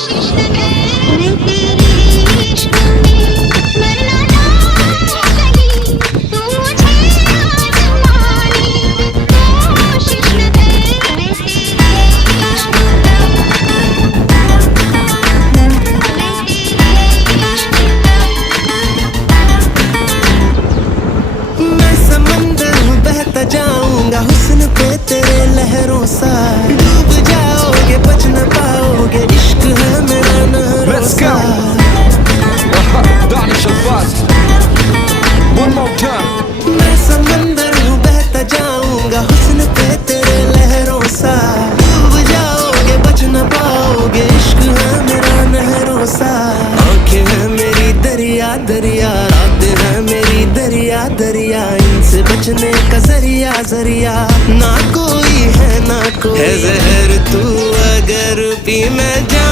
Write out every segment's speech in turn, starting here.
मैं तेरे इश्क में मरना चाहूं, तू मुझे आजमा ले, कोशिश न कर। मैं तेरे इश्क मैं समंदर हूँ बहता जाऊंगा हुस्न पे तेरे लहरों सा, डूब जाओगे बच न पाओगे, इश्क है मेरा नहरों Let's सा। go. Danish Abbas. One more time. मैं समंदर हूँ बहता जाऊंगा हुस्न पे तेरे लहरों सा, डूब जाओगे बच न पाओगे, इश्क है मेरा नहरों सा। आंखें हैं मेरी दरिया दरिया, रातें हैं मेरी दरिया दरिया, इनसे बचने का जरिया जरिया ना कोई है ना कोई है। जहर तू अगर पी मैं जा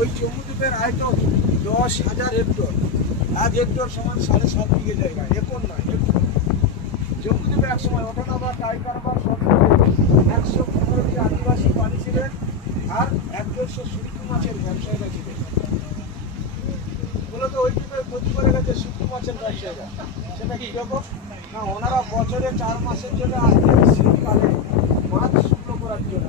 ওই জম্মুদ্বীপের আয়তন 10,000 হেক্টর। 1 হেক্টর সমান 7.5 বিঘে জায়গা, একর নয় হেক্টর। জম্মুদ্বীপে এক সময় ওঠানা বা টাই কারবার সরকারে 115টি আদিবাসী পানি ছিলেন আর 150 শুটকি মাছের ব্যবসায়ীরা ছিলেন। মূলত ওই দ্বীপে ক্ষতি করে গেছে শুটকি মাছের ব্যবসায়ীরা। সেটা কি রকম না, ওনারা বছরে 4 মাসের জন্য আসতেন শীতকালে মাছ শুকনো করার জন্য।